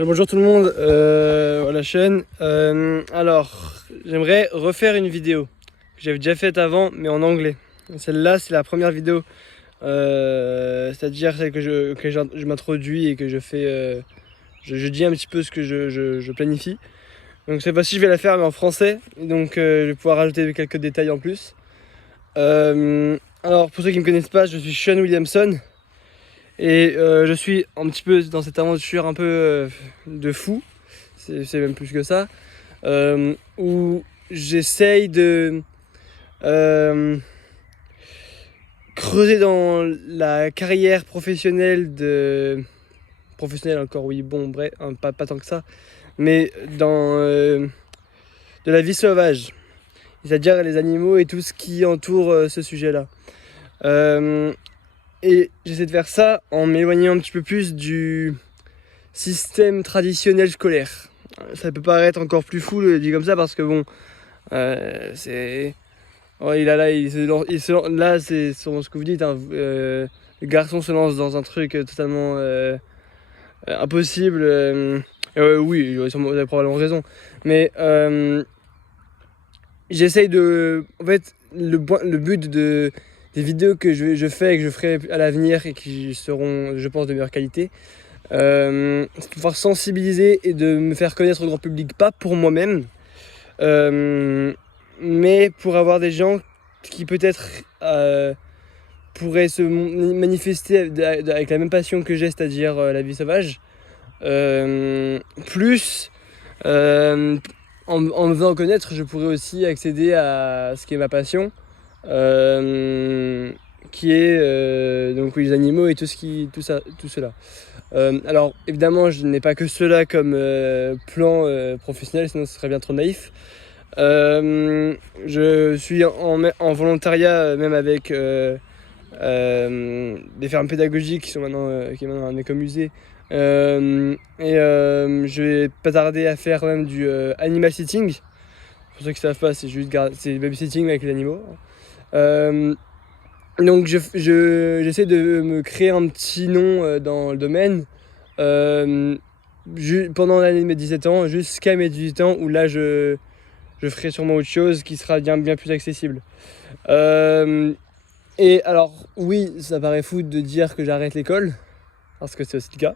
Bonjour tout le monde, la chaîne. Alors, j'aimerais refaire une vidéo que j'avais déjà faite avant, mais en anglais. Celle-là, c'est la première vidéo, c'est-à-dire celle que je m'introduis et que je fais, je dis un petit peu ce que je planifie. Donc cette fois-ci, je vais la faire mais en français, donc je vais pouvoir rajouter quelques détails en plus. Alors, pour ceux qui ne me connaissent pas, je suis Sean Williamson. Et je suis un petit peu dans cette aventure un peu de fou, c'est même plus que ça, où j'essaye de creuser dans la carrière professionnelle professionnelle encore, oui, bon, bref, hein, pas tant que ça, mais dans de la vie sauvage, c'est-à-dire les animaux et tout ce qui entoure ce sujet-là. Et j'essaie de faire ça en m'éloignant un petit peu plus du système traditionnel scolaire. Ça peut paraître encore plus fou le dit comme ça parce que bon, c'est... Oh, là c'est sur ce que vous dites, hein, le garçon se lance dans un truc totalement impossible. Oui, vous avez probablement raison. Mais j'essaye de... En fait, le but des vidéos que je fais et que je ferai à l'avenir et qui seront, je pense, de meilleure qualité, c'est de pouvoir sensibiliser et de me faire connaître au grand public, pas pour moi-même, mais pour avoir des gens qui peut-être pourraient se manifester avec la même passion que j'ai, c'est-à-dire la vie sauvage, plus en me faisant connaître, je pourrais aussi accéder à ce qui est ma passion, qui est donc oui, les animaux et tout cela. Alors évidemment, je n'ai pas que cela comme plan professionnel, sinon ce serait bien trop naïf. Je suis en volontariat même avec des fermes pédagogiques qui est maintenant un écomusée. Je vais pas tarder à faire même du animal sitting. Pour ceux qui ne savent pas, c'est juste c'est babysitting avec les animaux. Donc j'essaie de me créer un petit nom dans le domaine pendant l'année de mes 17 ans jusqu'à mes 18 ans où là je ferai sûrement autre chose qui sera bien plus accessible. Et alors oui, ça paraît fou de dire que j'arrête l'école, parce que c'est aussi le cas.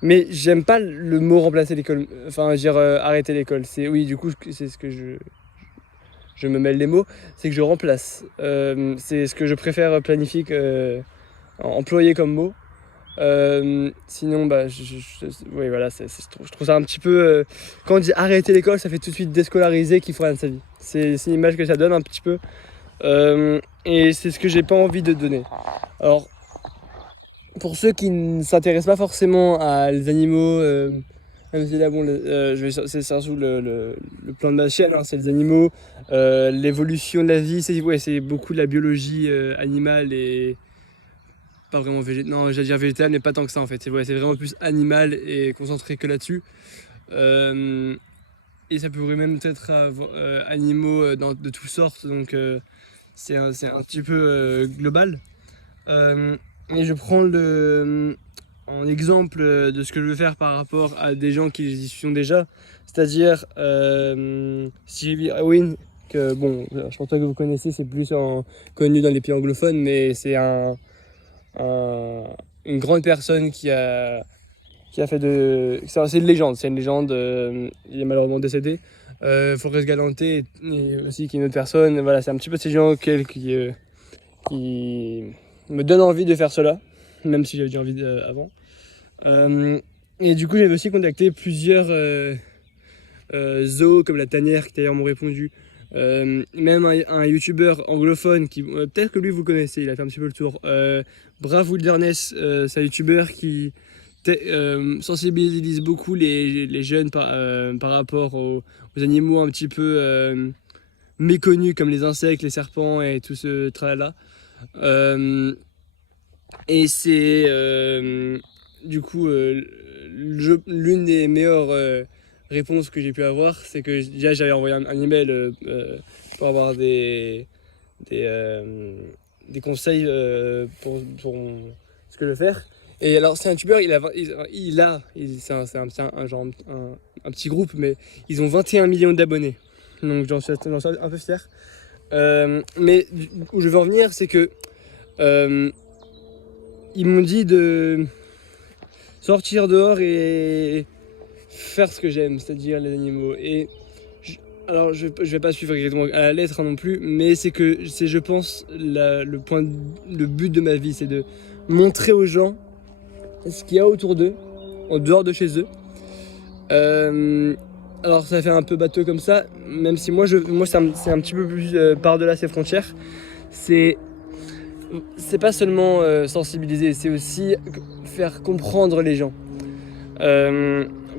Mais j'aime pas le mot remplacer l'école, enfin dire arrêter l'école. Oui, du coup c'est ce que je me mêle les mots, c'est que je remplace. C'est ce que je préfère planifier employer comme mot. Sinon, bah, oui, voilà, je trouve ça un petit peu. Quand on dit arrêter l'école, ça fait tout de suite déscolariser qu'il faut rien de sa vie. C'est l'image que ça donne un petit peu. Et c'est ce que j'ai pas envie de donner. Alors, pour ceux qui ne s'intéressent pas forcément à les animaux, même si là, bon, c'est surtout le plan de ma chaîne, hein, c'est les animaux, l'évolution de la vie, c'est beaucoup de la biologie animale et pas vraiment végétal. Non, j'allais dire végétal, mais pas tant que ça en fait. C'est vraiment plus animal et concentré que là-dessus. Et ça pourrait même être animaux de toutes sortes, donc c'est un petit peu global. Et je prends en exemple de ce que je veux faire par rapport à des gens qui y sont déjà, c'est-à-dire Stevie Irwin, que bon, je pense pas que vous connaissez, c'est plus connu dans les pays anglophones, mais c'est une grande personne qui a fait c'est une légende, il est malheureusement décédé. Forrest Galante aussi, qui est une autre personne. Voilà, c'est un petit peu ces gens qui me donnent envie de faire cela, même si j'avais déjà envie avant. Et du coup, j'avais aussi contacté plusieurs zoos comme la Tanière qui d'ailleurs m'ont répondu. Même un youtubeur anglophone qui peut-être que lui vous connaissez, il a fait un petit peu le tour. Brave Wilderness, c'est un youtubeur qui sensibilise beaucoup les jeunes par rapport aux animaux un petit peu méconnus comme les insectes, les serpents et tout ce tralala. Et c'est du coup l'une des meilleures réponses que j'ai pu avoir, c'est que déjà j'avais envoyé un email pour avoir des conseils pour ce que je veux faire. Et alors c'est un youtubeur, c'est un petit groupe, mais ils ont 21 millions d'abonnés. Donc j'en suis un peu fier. Mais où je veux en venir, c'est que ils m'ont dit de sortir dehors et faire ce que j'aime, c'est-à-dire les animaux. Et alors je vais pas suivre exactement à la lettre non plus, mais c'est je pense le but de ma vie, c'est de montrer aux gens ce qu'il y a autour d'eux, en dehors de chez eux. Alors ça fait un peu bateau comme ça, même si moi c'est un petit peu plus par-delà ces frontières. C'est pas seulement sensibiliser, c'est aussi faire comprendre les gens.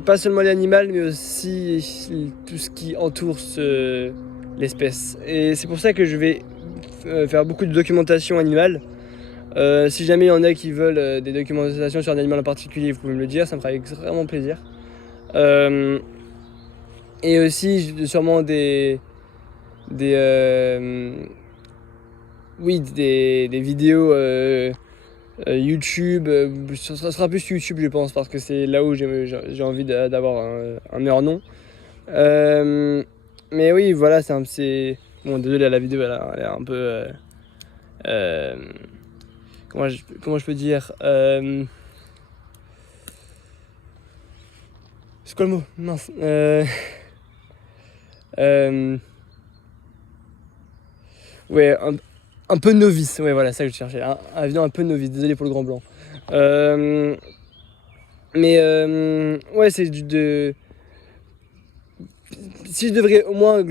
Pas seulement l'animal, mais aussi tout ce qui entoure l'espèce. Et c'est pour ça que je vais faire beaucoup de documentation animale. Si jamais il y en a qui veulent des documentations sur un animal en particulier, vous pouvez me le dire, ça me fera extrêmement plaisir. Et aussi sûrement des vidéos YouTube. Ça sera plus YouTube, je pense, parce que c'est là où j'ai envie d'avoir un meilleur nom. Mais oui, voilà, c'est bon, désolé, la vidéo elle a un peu comment je peux dire, c'est quoi le mot? Mince. Ouais, un peu novice, ouais, voilà, ça que je cherchais. Un vidéo un peu novice, désolé pour le grand blanc. Mais ouais, c'est si je devrais au moins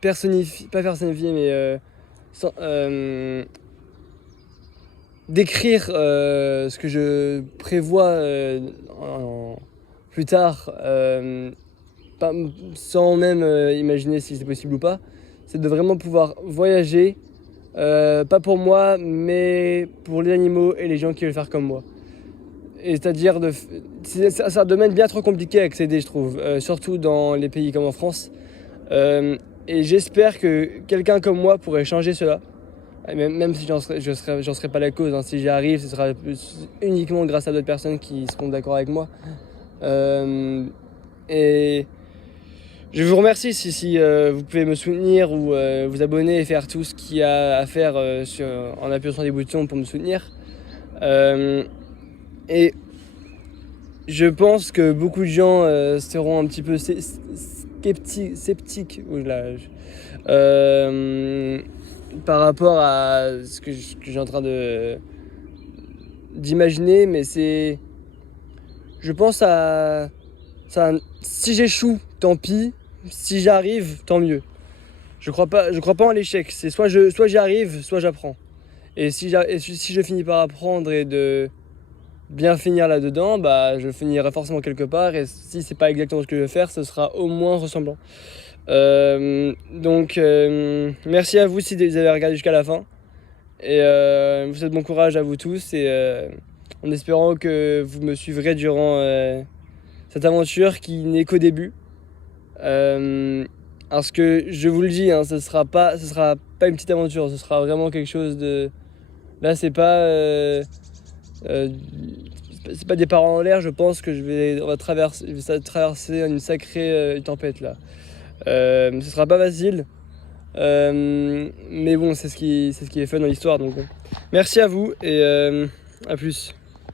personnifier, pas personnifier, mais décrire ce que je prévois plus tard, sans même imaginer si c'est possible ou pas, c'est de vraiment pouvoir voyager, pas pour moi, mais pour les animaux et les gens qui veulent faire comme moi. Et c'est-à-dire, c'est un domaine bien trop compliqué à accéder, je trouve, surtout dans les pays comme en France. Et j'espère que quelqu'un comme moi pourrait changer cela. Même si j'en serais pas la cause, hein. Si j'y arrive, ce sera uniquement grâce à d'autres personnes qui seront d'accord avec moi. Et je vous remercie si vous pouvez me soutenir ou vous abonner et faire tout ce qu'il y a à faire en appuyant sur des boutons pour me soutenir. Et je pense que beaucoup de gens seront un petit peu sceptiques par rapport à ce que j'ai en train d'imaginer, mais c'est... Je pense à ça, si j'échoue, tant pis. Si j'arrive, tant mieux. Je crois pas en l'échec. C'est soit j'y arrive, soit j'apprends. Et si je finis par apprendre et de bien finir là-dedans, bah je finirai forcément quelque part. Et si c'est pas exactement ce que je veux faire, ce sera au moins ressemblant. Donc merci à vous si vous avez regardé jusqu'à la fin. Et je vous souhaite bon courage à vous tous. Et en espérant que vous me suivrez durant cette aventure qui n'est qu'au début. Parce que je vous le dis, hein, ce sera pas une petite aventure, ce sera vraiment quelque chose de... Là c'est pas des parents en l'air, je pense que on va traverser une sacrée tempête là. Ce sera pas facile, mais bon, c'est ce qui est fun dans l'histoire, donc bon. Merci à vous et à plus.